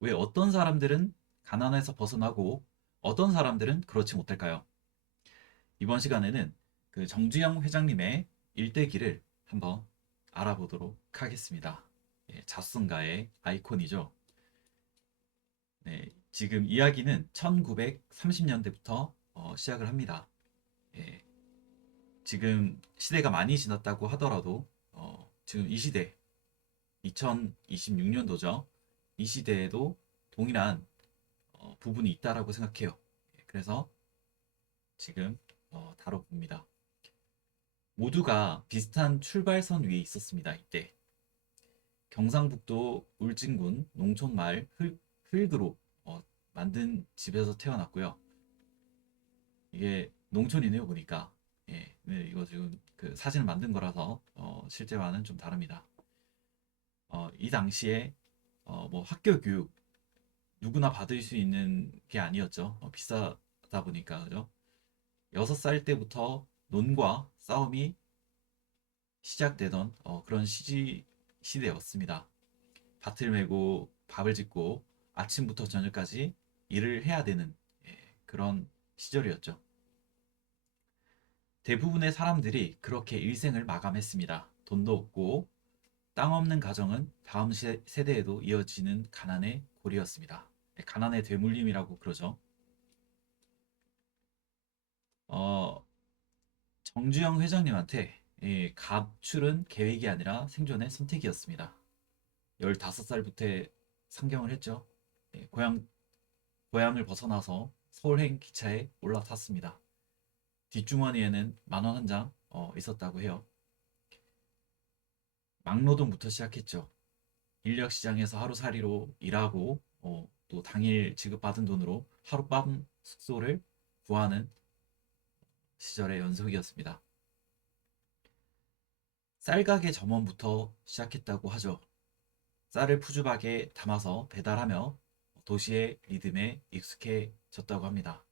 왜 어떤 사람들은 가난에서 벗어나고 어떤 사람들은 그렇지 못할까요? 이번 시간에는 그 정주영 회장님의 일대기를 한번 알아보도록 하겠습니다. 예, 자수성가의 아이콘이죠. 네, 지금 이야기는 1930년대부터 시작을 합니다. 예, 지금 시대가 많이 지났다고 하더라도 지금 이 시대 2026년도죠. 이 시대에도 동일한 부분이 있다라고 생각해요. 예, 그래서 지금 다뤄봅니다. 모두가 비슷한 출발선 위에 있었습니다. 이때 경상북도 울진군 농촌 마을 흙으로 만든 집에서 태어났고요. 이게 농촌이네요 보니까. 예, 네, 이거 지금 그 사진을 만든 거라서 실제와는 좀 다릅니다. 이 당시에 뭐 학교 교육 누구나 받을 수 있는 게 아니었죠. 비싸다 보니까 그죠. 6살 때부터 논과 싸움이 시작되던 그런 시대였습니다. 밭을 메고 밥을 짓고 아침부터 저녁까지 일을 해야 되는 예, 그런 시절이었죠. 대부분의 사람들이 그렇게 일생을 마감했습니다. 돈도 없고 땅 없는 가정은 다음 세대에도 이어지는 가난의 고리였습니다. 예, 가난의 되물림이라고 그러죠. 어, 정주영 회장님한테 갑출은 계획이 아니라 생존의 선택이었습니다. 15살부터 상경을 했죠. 고향을 벗어나서 서울행 기차에 올라탔습니다. 뒷주머니에는 10,000원 한 장 있었다고 해요. 막노동부터 시작했죠. 인력시장에서 하루살이로 일하고 또 당일 지급받은 돈으로 하룻밤 숙소를 구하는 시절의 연속이었습니다. 쌀가게 점원부터 시작했다고 하죠. 쌀을 푸주박에 담아서 배달하며 도시의 리듬에 익숙해졌다고 합니다.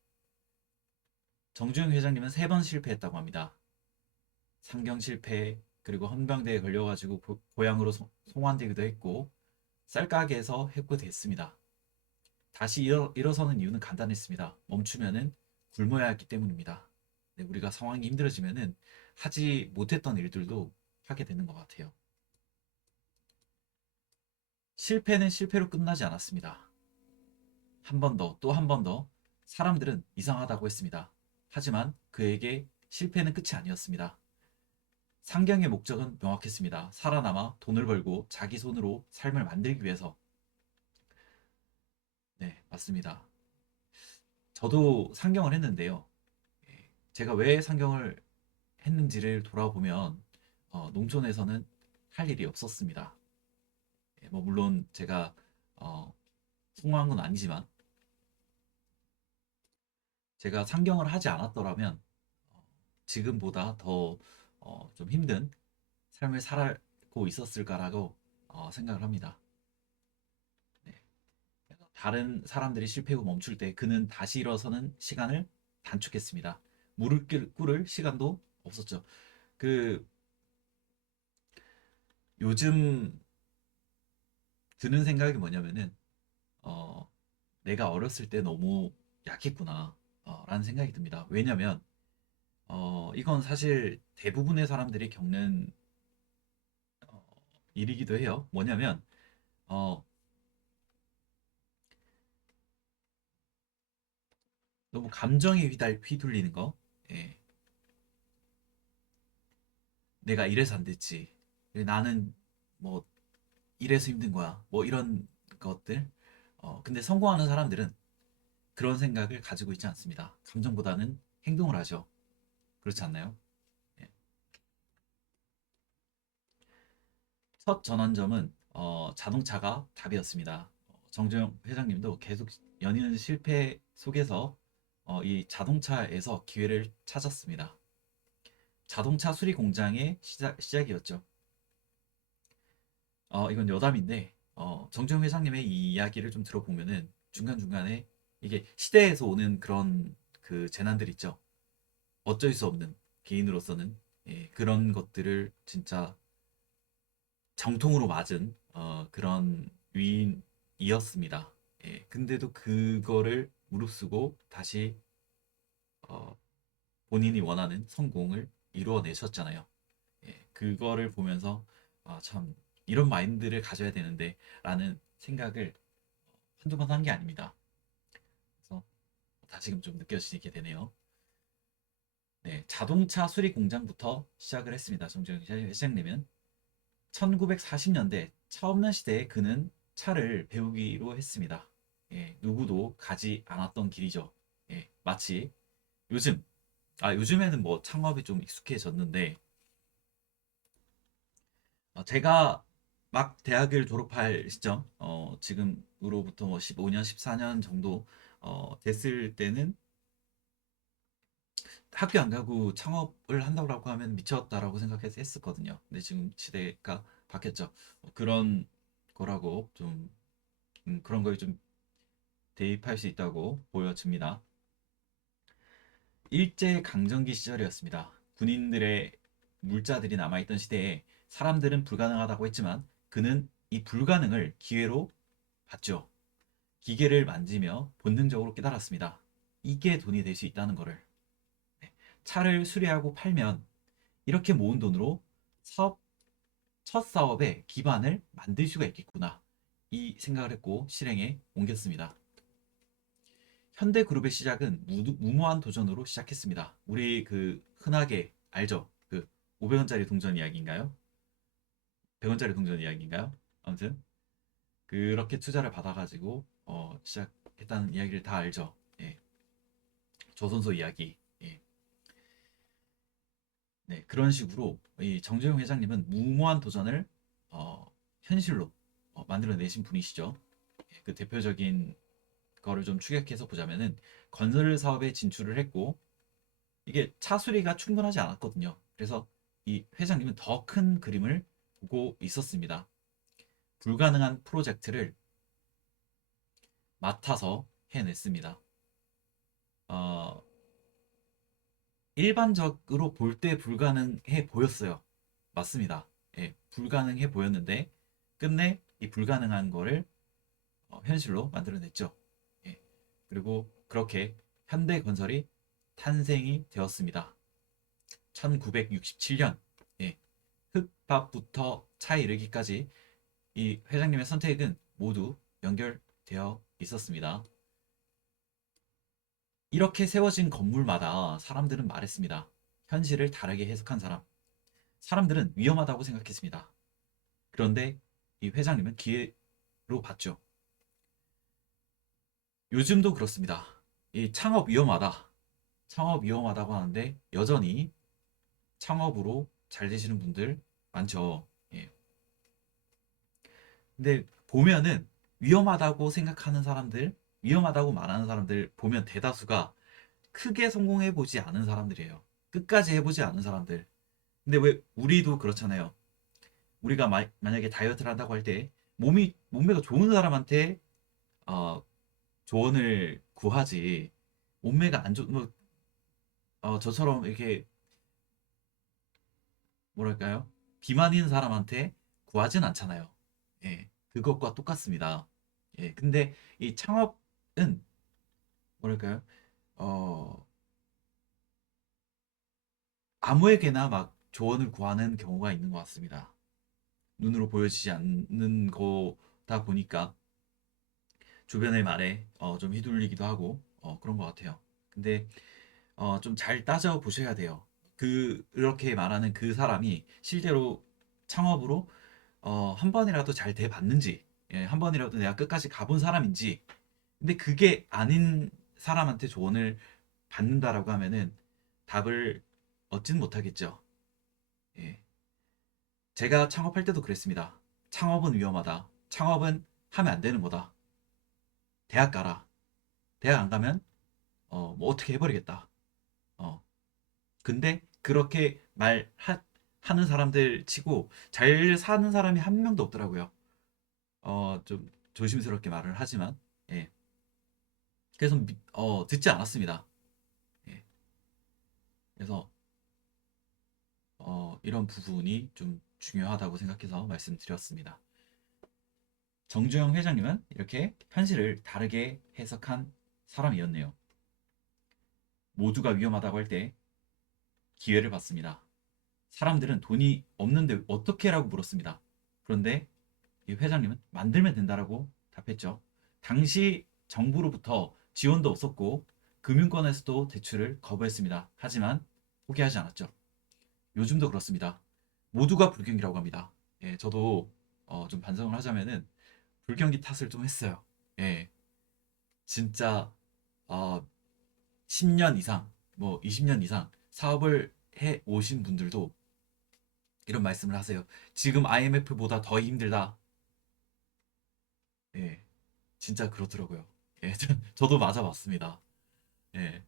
정주영 회장님은 3번 실패했다고 합니다. 상경 실패, 그리고 헌병대에 걸려가지고 고향으로 송환되기도 했고 쌀가게에서 해고됐습니다. 다시 일어서는 이유는 간단했습니다. 멈추면은 굶어야 했기 때문입니다. 네, 우리가 상황이 힘들어지면은 하지 못했던 일들도 하게 되는 것 같아요. 실패는 실패로 끝나지 않았습니다. 한 번 더, 또 한 번 더 사람들은 이상하다고 했습니다. 하지만 그에게 실패는 끝이 아니었습니다. 상경의 목적은 명확했습니다. 살아남아 돈을 벌고 자기 손으로 삶을 만들기 위해서. 네, 맞습니다. 저도 상경을 했는데요. 제가 왜 상경을 했는지를 돌아보면 농촌에서는 할 일이 없었습니다. 뭐 물론 제가 어, 성공한 건 아니지만 제가 상경을 하지 않았더라면 어, 지금보다 더 좀 힘든 삶을 살고 있었을까라고 생각을 합니다. 네. 다른 사람들이 실패하고 멈출 때 그는 다시 일어서는 시간을 단축했습니다. 무릎 꿇을 시간도 없었죠. 그 요즘 드는 생각이 뭐냐면은 어, 내가 어렸을 때 너무 약했구나 라는 생각이 듭니다. 왜냐면 이건 사실 대부분의 사람들이 겪는 어, 일이기도 해요. 뭐냐면 어, 너무 감정에 휘둘리는 거. 예. 내가 이래서 안 됐지. 나는 뭐 이래서 힘든 거야. 뭐 이런 것들. 근데 성공하는 사람들은 그런 생각을 가지고 있지 않습니다. 감정보다는 행동을 하죠. 그렇지 않나요? 예. 첫 전환점은 자동차가 답이었습니다. 정주영 회장님도 계속 연이은 실패 속에서 이 자동차에서 기회를 찾았습니다. 자동차 수리 공장의 시작이었죠. 이건 여담인데 정주영 회장님의 이 이야기를 좀 들어보면은 중간중간에 이게 시대에서 오는 그런 그 재난들 있죠. 어쩔 수 없는 개인으로서는 그런 것들을 진짜 정통으로 맞은 그런 위인이었습니다. 예, 근데도 그거를 무릅쓰고 다시 어, 본인이 원하는 성공을 이루어내셨잖아요. 예, 그거를 보면서 아, 참 이런 마인드를 가져야 되는데 라는 생각을 한두 번 한 게 아닙니다. 그래서 다시금 좀 느껴지게 되네요. 네, 자동차 수리 공장부터 시작을 했습니다. 정재영 회장님은 1940년대 차 없는 시대에 그는 차를 배우기로 했습니다. 예, 누구도 가지 않았던 길이죠. 예, 마치 요즘, 요즘에는 뭐 창업이 좀 익숙해졌는데, 제가 막 대학을 졸업할 시점, 지금으로부터 뭐 15년, 14년 정도 됐을 때는 학교 안 가고 창업을 한다고 하면 미쳤다라고 생각해서 했었거든요. 근데 지금 시대가 바뀌었죠. 그런 거라고 좀 그런 거에 좀 대입할 수 있다고 보여집니다. 일제 강점기 시절이었습니다. 군인들의 물자들이 남아있던 시대에 사람들은 불가능하다고 했지만 그는 이 불가능을 기회로 봤죠. 기계를 만지며 본능적으로 깨달았습니다. 이게 돈이 될 수 있다는 거를. 네. 차를 수리하고 팔면 이렇게 모은 돈으로 사업, 첫 사업의 기반을 만들 수가 있겠구나. 이 생각을 했고 실행에 옮겼습니다. 현대그룹의 시작은 무모한 도전으로 시작했습니다. 우리 그 흔하게 알죠? 그 500원짜리 동전 이야기인가요? 100원짜리 동전 이야기인가요? 아무튼 그렇게 투자를 받아가지고 시작했다는 이야기를 다 알죠. 예. 조선소 이야기. 예. 네, 그런 식으로 이 정재용 회장님은 무모한 도전을 현실로 만들어내신 분이시죠. 예, 그 대표적인 거를 좀 추격해서 보자면은 건설 사업에 진출을 했고 이게 차 수리가 충분하지 않았거든요. 그래서 이 회장님은 더 큰 그림을 보고 있었습니다. 불가능한 프로젝트를 맡아서 해냈습니다. 어, 일반적으로 볼 때 불가능해 보였어요. 맞습니다. 예, 불가능해 보였는데 끝내 이 불가능한 거를 현실로 만들어냈죠. 예, 그리고 그렇게 현대건설이 탄생이 되었습니다. 1967년 예, 흙밥부터 차에 이르기까지 이 회장님의 선택은 모두 연결되어 있었습니다. 이렇게 세워진 건물마다 사람들은 말했습니다. 현실을 다르게 해석한 사람. 사람들은 위험하다고 생각했습니다. 그런데 이 회장님은 기회로 봤죠. 요즘도 그렇습니다. 이 창업 위험하다. 창업 위험하다고 하는데 여전히 창업으로 잘 되시는 분들 많죠. 예. 근데 보면은 위험하다고 생각하는 사람들, 위험하다고 말하는 사람들 보면 대다수가 크게 성공해 보지 않은 사람들이에요. 끝까지 해보지 않은 사람들. 근데 왜 우리도 그렇잖아요. 우리가 만약에 다이어트를 한다고 할 때 몸매가 좋은 사람한테 어, 조언을 구하지. 몸매가 안 좋, 뭐, 저처럼 이렇게 뭐랄까요? 비만인 사람한테 구하진 않잖아요. 예, 그것과 똑같습니다. 예, 근데 이 창업은 뭐랄까요? 어, 아무에게나 막 조언을 구하는 경우가 있는 것 같습니다. 눈으로 보여지지 않는 거다 보니까 주변의 말에 좀 휘둘리기도 하고 그런 것 같아요. 근데 좀 잘 따져 보셔야 돼요. 그렇게 말하는 그 사람이 실제로 창업으로 한 번이라도 잘 돼 봤는지, 예, 한 번이라도 내가 끝까지 가본 사람인지. 근데 그게 아닌 사람한테 조언을 받는다라고 하면은 답을 얻진 못하겠죠. 예. 제가 창업할 때도 그랬습니다. 창업은 위험하다. 창업은 하면 안 되는 거다. 대학 가라. 대학 안 가면 뭐 어떻게 해버리겠다. 어. 근데 그렇게 하는 사람들 치고 잘 사는 사람이 한 명도 없더라고요. 좀 조심스럽게 말을 하지만, 예. 그래서 듣지 않았습니다. 예. 그래서 이런 부분이 좀 중요하다고 생각해서 말씀드렸습니다. 정주영 회장님은 이렇게 현실을 다르게 해석한 사람이었네요. 모두가 위험하다고 할 때 기회를 받습니다. 사람들은 돈이 없는데 어떻게 라고 물었습니다. 그런데 이 회장님은 만들면 된다라고 답했죠. 당시 정부로부터 지원도 없었고 금융권에서도 대출을 거부했습니다. 하지만 포기하지 않았죠. 요즘도 그렇습니다. 모두가 불경기라고 합니다. 예, 저도 좀 반성을 하자면은 불경기 탓을 좀 했어요. 예, 진짜 어, 10년 이상, 뭐 20년 이상 사업을 해 오신 분들도 이런 말씀을 하세요. 지금 IMF보다 더 힘들다. 예, 진짜 그렇더라고요. 예, 저도 맞아봤습니다. 예,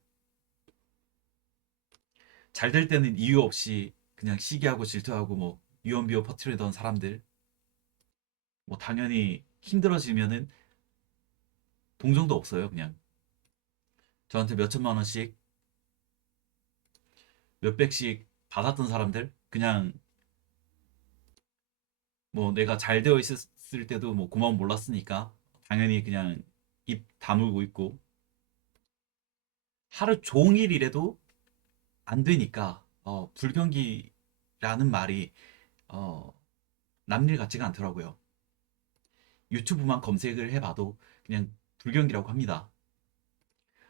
잘 될 때는 이유 없이 그냥 시기하고 질투하고 뭐 유언비어 퍼뜨리던 사람들, 뭐 당연히 힘들어지면은 동정도 없어요. 그냥 저한테 몇 천만 원씩, 몇 백씩 받았던 사람들, 그냥 뭐 내가 잘 되어 있었을 때도 뭐 고마움 몰랐으니까 당연히 그냥 입 다물고 있고 하루 종일 일해도 안 되니까 불경기라는 말이 어, 남일 같지가 않더라고요. 유튜브만 검색을 해봐도 그냥 불경기라고 합니다.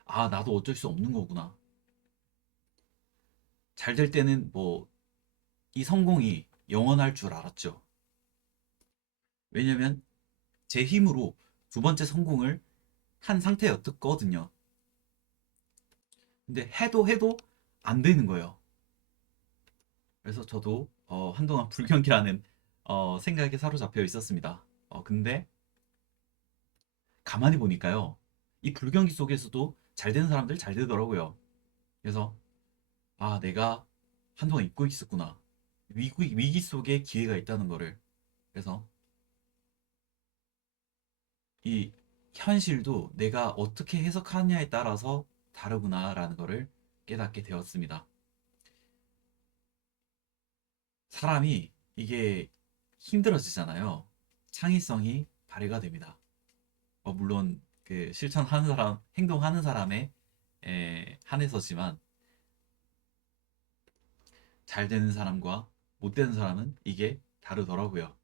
아, 나도 어쩔 수 없는 거구나. 잘 될 때는 뭐 이 성공이 영원할 줄 알았죠. 왜냐면 제 힘으로 두 번째 성공을 한 상태였거든요. 근데 해도 안 되는 거예요. 그래서 저도 한동안 불경기라는 생각에 사로잡혀 있었습니다. 근데 가만히 보니까요. 이 불경기 속에서도 잘 되는 사람들 잘 되더라고요. 그래서 아, 내가 한동안 잊고 있었구나. 위기 속에 기회가 있다는 거를. 그래서 이 현실도 내가 어떻게 해석하느냐에 따라서 다르구나라는 거를 깨닫게 되었습니다. 사람이 이게 힘들어지잖아요. 창의성이 발휘가 됩니다. 물론 그 실천하는 사람, 행동하는 사람에 한해서지만 잘 되는 사람과 못 되는 사람은 이게 다르더라고요.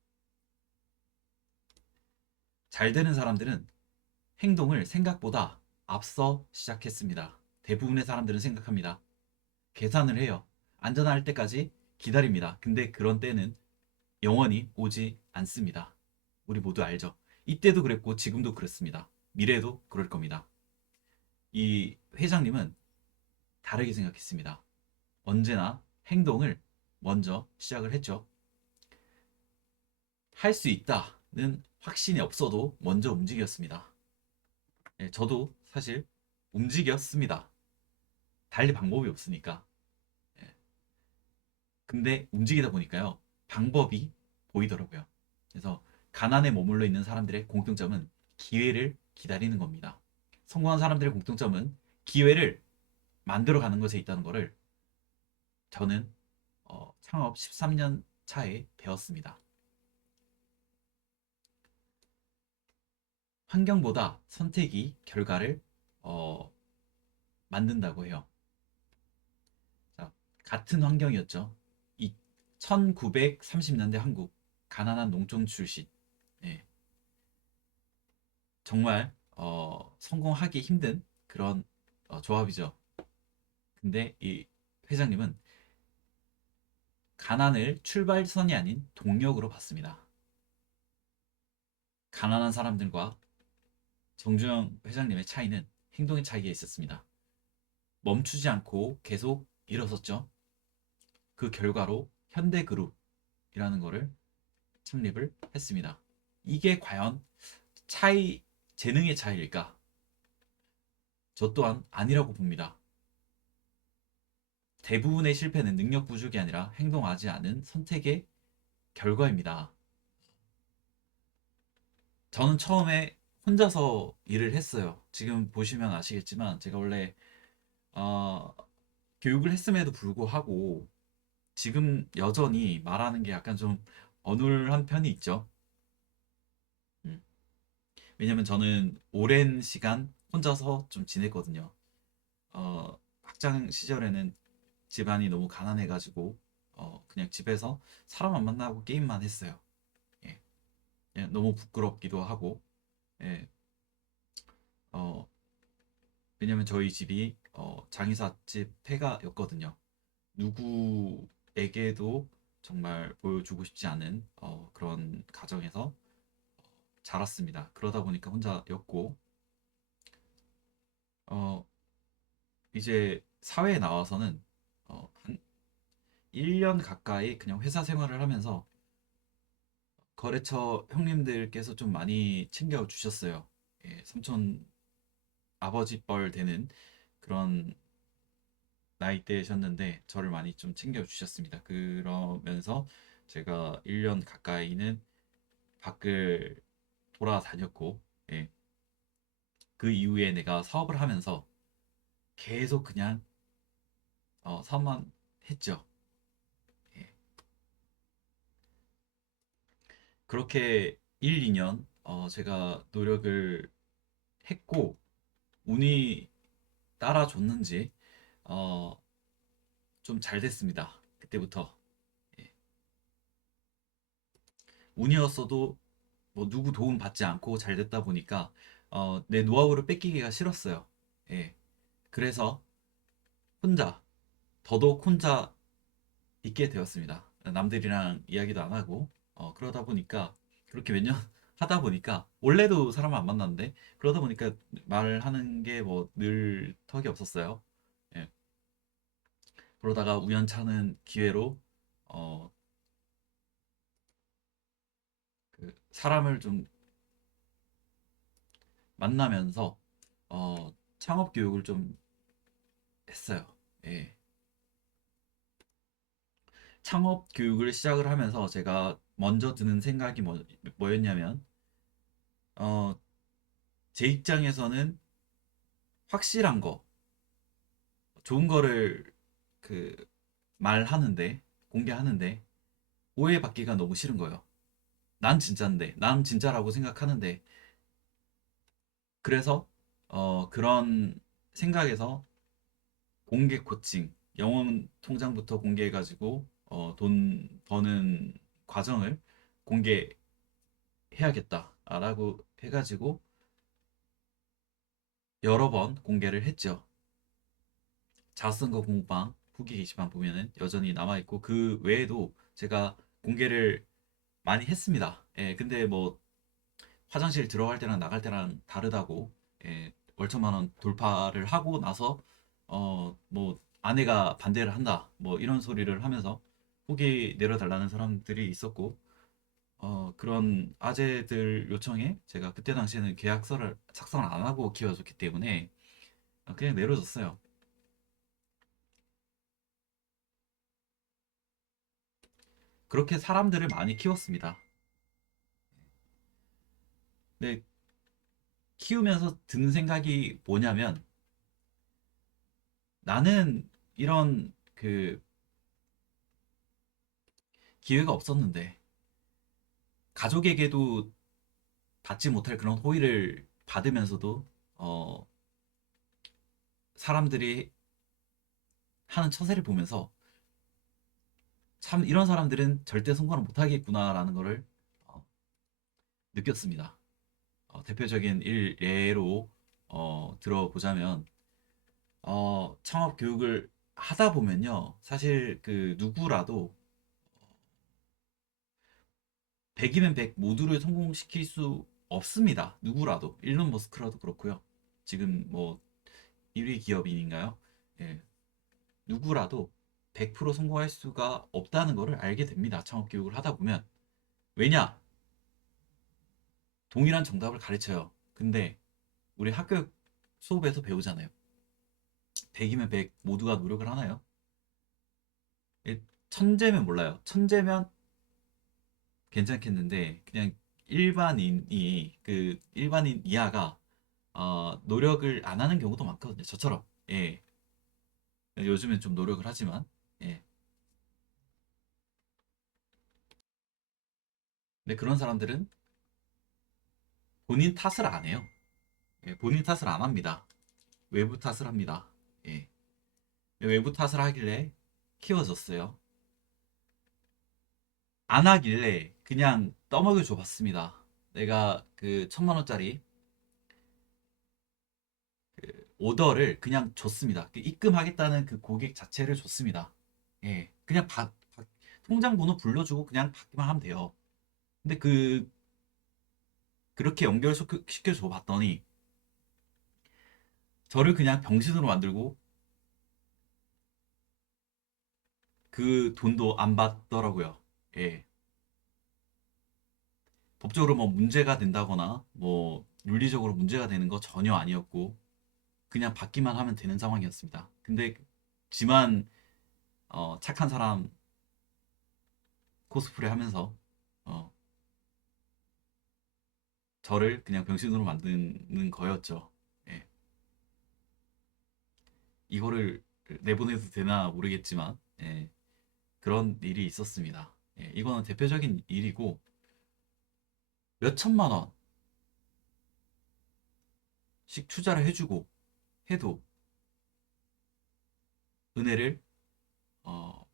잘 되는 사람들은 행동을 생각보다 앞서 시작했습니다. 대부분의 사람들은 생각합니다. 계산을 해요. 안전할 때까지 기다립니다. 근데 그런 때는 영원히 오지 않습니다. 우리 모두 알죠? 이때도 그랬고 지금도 그렇습니다. 미래에도 그럴 겁니다. 이 회장님은 다르게 생각했습니다. 언제나 행동을 먼저 시작을 했죠. 할 수 있다는 확신이 없어도 먼저 움직였습니다. 예, 저도 사실 움직였습니다. 달리 방법이 없으니까. 예, 근데 움직이다 보니까요. 방법이 보이더라고요. 그래서 가난에 머물러 있는 사람들의 공통점은 기회를 기다리는 겁니다. 성공한 사람들의 공통점은 기회를 만들어가는 것에 있다는 것을 저는 창업 13년 차에 배웠습니다. 환경보다 선택이 결과를 어, 만든다고 해요. 자, 같은 환경이었죠. 이 1930년대 한국 가난한 농촌 출신. 예, 정말 성공하기 힘든 그런 조합이죠. 근데 이 회장님은 가난을 출발선이 아닌 동력으로 봤습니다. 가난한 사람들과 정주영 회장님의 차이는 행동의 차이가 있었습니다. 멈추지 않고 계속 일어섰죠. 그 결과로 현대그룹이라는 거를 창립을 했습니다. 이게 과연 차이, 재능의 차이일까? 저 또한 아니라고 봅니다. 대부분의 실패는 능력 부족이 아니라 행동하지 않은 선택의 결과입니다. 저는 처음에 혼자서 일을 했어요. 지금 보시면 아시겠지만 제가 원래 어, 교육을 했음에도 불구하고 지금 여전히 말하는 게 약간 좀 어눌한 편이 있죠. 음. 왜냐면 저는 오랜 시간 혼자서 좀 지냈거든요. 학창 시절에는 집안이 너무 가난해가지고 그냥 집에서 사람 안 만나고 게임만 했어요. 예. 예, 너무 부끄럽기도 하고, 예. 어, 왜냐면 저희 집이 장의사집 폐가였거든요. 누구에게도 정말 보여주고 싶지 않은 그런 가정에서 자랐습니다. 그러다 보니까 혼자였고, 어, 이제 사회에 나와서는 한 1년 가까이 그냥 회사 생활을 하면서 거래처 형님들께서 좀 많이 챙겨주셨어요. 예, 삼촌 아버지 뻘 되는 그런 나이대셨는데 저를 많이 좀 챙겨주셨습니다. 그러면서 제가 1년 가까이는 밖을 돌아다녔고, 예, 그 이후에 내가 사업을 하면서 계속 그냥 사업만 했죠. 예. 그렇게 1, 2년 제가 노력을 했고 운이 따라줬는지 어, 좀 잘 됐습니다. 그때부터. 예. 운이었어도 뭐 누구 도움 받지 않고 잘 됐다 보니까 내 노하우를 뺏기기가 싫었어요. 예. 그래서 혼자 더더욱 혼자 있게 되었습니다. 남들이랑 이야기도 안 하고 그러다 보니까 그렇게 몇 년 하다 보니까 원래도 사람을 안 만났는데 그러다 보니까 말하는 게 뭐 늘 턱이 없었어요. 예. 그러다가 우연찮은 기회로 어, 그 사람을 좀 만나면서 창업 교육을 좀 했어요. 예. 창업 교육을 시작을 하면서 제가 먼저 드는 생각이 뭐였냐면 어, 제 입장에서는 확실한 거, 좋은 거를 그 말하는데 공개하는데 오해받기가 너무 싫은 거예요. 난 진짜인데, 난 진짜라고 생각하는데 그래서 그런 생각에서 공개 코칭, 영혼 통장부터 공개해가지고 돈 버는 과정을 공개해야겠다라고 해가지고 여러 번 공개를 했죠. 자쓴거 공방 후기 게시판 보면은 여전히 남아있고 그 외에도 제가 공개를 많이 했습니다. 예, 근데 뭐 화장실 들어갈 때랑 나갈 때랑 다르다고 예, 월천만 원 돌파를 하고 나서 뭐 아내가 반대를 한다 뭐 이런 소리를 하면서 후기 내려달라는 사람들이 있었고 그런 아재들 요청에 제가 그때 당시에는 계약서를 작성을 안 하고 키워줬기 때문에 그냥 내려줬어요. 그렇게 사람들을 많이 키웠습니다. 근데 키우면서 드는 생각이 뭐냐면 나는 이런 그 기회가 없었는데 가족에게도 받지 못할 그런 호의를 받으면서도 어, 사람들이 하는 처세를 보면서 참 이런 사람들은 절대 성공을 못하겠구나라는 것을 어, 느꼈습니다. 대표적인 일례로 들어보자면 창업 교육을 하다 보면요 사실 그 누구라도 100이면 100 모두를 성공시킬 수 없습니다. 누구라도 일론 머스크라도 그렇고요. 지금 뭐 1위 기업인인가요? 예, 누구라도 100% 성공할 수가 없다는 것을 알게 됩니다. 창업 교육을 하다 보면. 왜냐? 동일한 정답을 가르쳐요. 근데 우리 학교 수업에서 배우잖아요. 100이면 100 모두가 노력을 하나요? 예, 천재면 몰라요. 천재면 괜찮겠는데 그냥 일반인이 그 일반인 이하가 노력을 안 하는 경우도 많거든요. 저처럼. 예. 요즘엔 좀 노력을 하지만 예. 근데 그런 사람들은 본인 탓을 안 해요. 예, 본인 탓을 안 합니다. 외부 탓을 합니다. 예. 외부 탓을 하길래 키워졌어요. 안 하길래 그냥 떠먹여 줘봤습니다. 내가 그 1,000만 원짜리 오더를 그냥 줬습니다. 그 입금하겠다는 그 고객 자체를 줬습니다. 예, 그냥 통장 번호 불러주고 그냥 받기만 하면 돼요. 근데 그렇게 연결시켜줘 봤더니 저를 그냥 병신으로 만들고 그 돈도 안 받더라고요. 예. 법적으로 뭐 문제가 된다거나 뭐 윤리적으로 문제가 되는 거 전혀 아니었고 그냥 받기만 하면 되는 상황이었습니다. 근데 지만 착한 사람 코스프레 하면서 어, 저를 그냥 병신으로 만드는 거였죠. 예. 이거를 내보내도 되나 모르겠지만 예. 그런 일이 있었습니다. 예. 이거는 대표적인 일이고 몇 천만 원씩 투자를 해주고 해도 은혜를 어,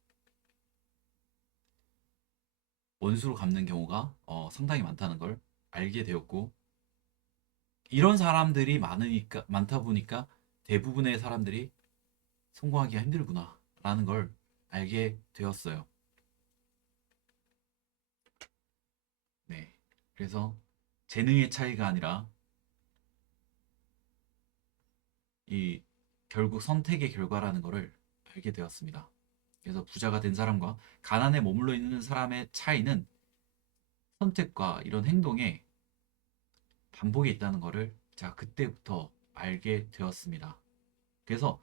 원수로 갚는 경우가 상당히 많다는 걸 알게 되었고 이런 사람들이 많다 보니까 대부분의 사람들이 성공하기가 힘들구나라는 걸 알게 되었어요. 네. 그래서 재능의 차이가 아니라 이 결국 선택의 결과라는 것을 알게 되었습니다. 그래서 부자가 된 사람과 가난에 머물러 있는 사람의 차이는 선택과 이런 행동에 반복이 있다는 것을 제가 그때부터 알게 되었습니다. 그래서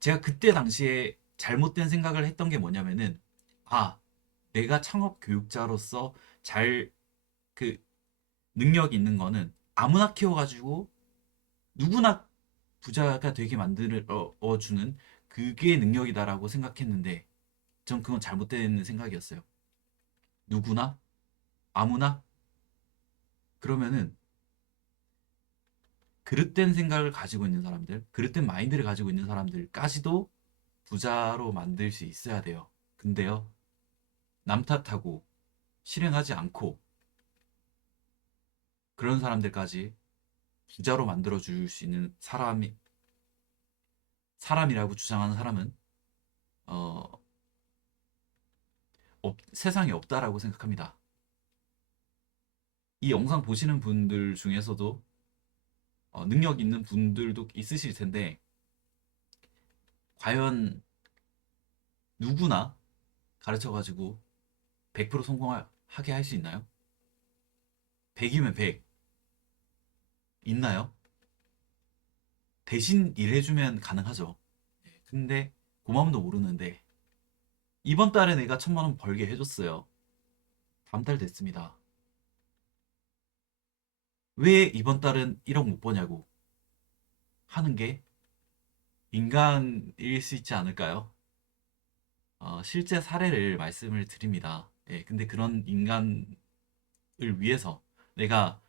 제가 그때 당시에 잘못된 생각을 했던 게 뭐냐면은 아, 내가 창업 교육자로서 잘 그 능력 있는 거는 아무나 키워가지고 누구나 부자가 되게 만들어 주는 그게 능력이다라고 생각했는데 전 그건 잘못된 생각이었어요. 누구나 아무나 그러면은 그릇된 생각을 가지고 있는 사람들, 그릇된 마인드를 가지고 있는 사람들까지도 부자로 만들 수 있어야 돼요. 근데요, 남 탓하고 실행하지 않고 그런 사람들까지 부자로 만들어 줄 수 있는 사람이라고 주장하는 사람은 어, 세상에 없다라고 생각합니다. 이 영상 보시는 분들 중에서도 능력 있는 분들도 있으실 텐데 과연 누구나 가르쳐 가지고 100% 성공하게 할 수 있나요? 100이면 100 있나요? 대신 일해주면 가능하죠. 근데 고마움도 모르는데 이번 달에 내가 1,000만 원 벌게 해줬어요. 다음 달 됐습니다. 왜 이번 달은 1억 못 버냐고 하는 게 인간일 수 있지 않을까요? 실제 사례를 말씀을 드립니다. 예, 근데 그런 인간을 위해서 내가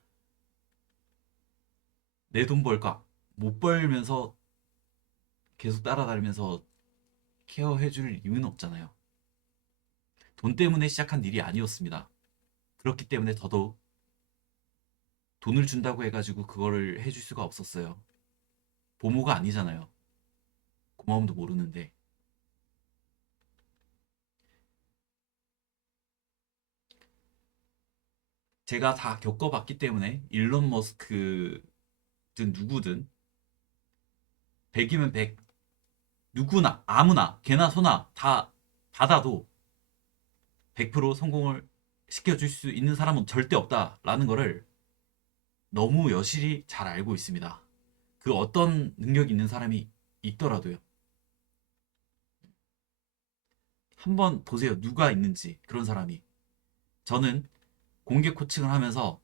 내 돈 벌까 못 벌면서 계속 따라다니면서 케어해 줄 이유는 없잖아요. 돈 때문에 시작한 일이 아니었습니다. 그렇기 때문에 더더욱 돈을 준다고 해가지고 그거를 해줄 수가 없었어요. 보모가 아니잖아요. 고마움도 모르는데. 제가 다 겪어봤기 때문에 일론 머스크든 누구든 100이면 100 누구나 아무나 개나 소나 다 받아도 100% 성공을 시켜줄 수 있는 사람은 절대 없다라는 거를 너무 여실히 잘 알고 있습니다. 그 어떤 능력 있는 사람이 있더라도요. 한번 보세요. 누가 있는지 그런 사람이. 저는 공개 코칭을 하면서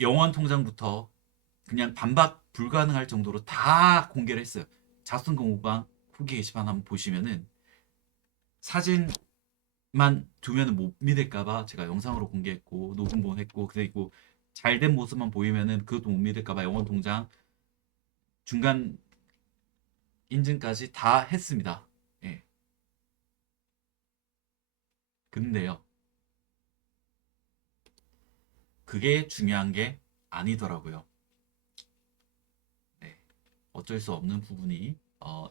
영원 통장부터 그냥 반박 불가능할 정도로 다 공개를 했어요. 자순 공부방 후기 게시판 한번 보시면은 사진만 두면은 못 믿을까봐 제가 영상으로 공개했고 녹음본 했고 그리고 잘된 모습만 보이면은 그것도 못 믿을까봐 영원 통장 중간 인증까지 다 했습니다. 예. 근데요, 그게 중요한 게 아니더라고요. 네. 어쩔 수 없는 부분이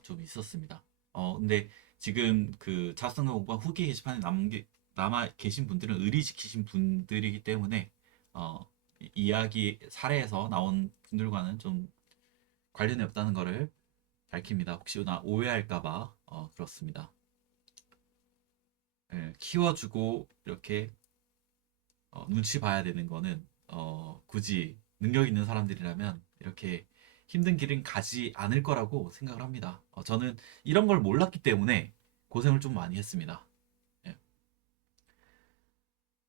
좀 있었습니다. 근데 지금 그 자수성가 공부방 후기 게시판에 남아 계신 분들은 의리 지키신 분들이기 때문에 어, 이야기 사례에서 나온 분들과는 좀 관련이 없다는 거를 밝힙니다. 혹시 나 오해할까봐 그렇습니다. 예, 키워주고 이렇게 눈치 봐야 되는 거는 굳이 능력 있는 사람들이라면 이렇게 힘든 길은 가지 않을 거라고 생각을 합니다. 저는 이런 걸 몰랐기 때문에 고생을 좀 많이 했습니다. 예.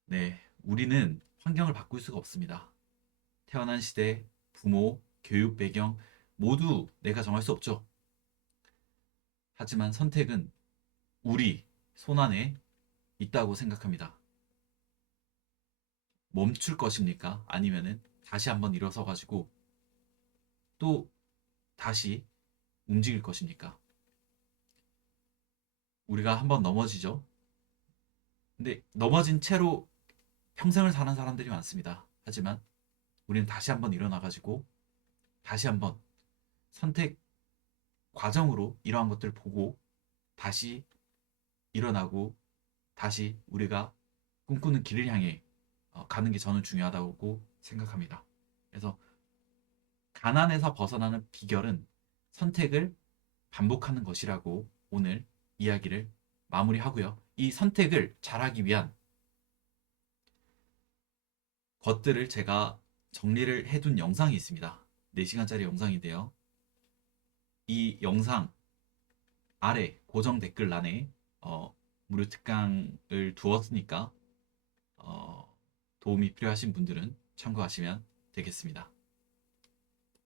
네, 우리는 환경을 바꿀 수가 없습니다. 태어난 시대, 부모, 교육 배경 모두 내가 정할 수 없죠. 하지만 선택은 우리 손 안에 있다고 생각합니다. 멈출 것입니까? 아니면은 다시 한번 일어서 가지고 또 다시 움직일 것입니까? 우리가 한번 넘어지죠. 근데 넘어진 채로 평생을 사는 사람들이 많습니다. 하지만 우리는 다시 한번 일어나 가지고 다시 한번 선택 과정으로 이러한 것들을 보고 다시 일어나고 다시 우리가 꿈꾸는 길을 향해 가는 게 저는 중요하다고 생각합니다. 그래서 가난에서 벗어나는 비결은 선택을 반복하는 것이라고 오늘 이야기를 마무리하고요. 이 선택을 잘하기 위한 것들을 제가 정리를 해둔 영상이 있습니다. 4시간짜리 영상인데요. 이 영상 아래 고정 댓글란에 무료 특강을 두었으니까 도움이 필요하신 분들은 참고하시면 되겠습니다.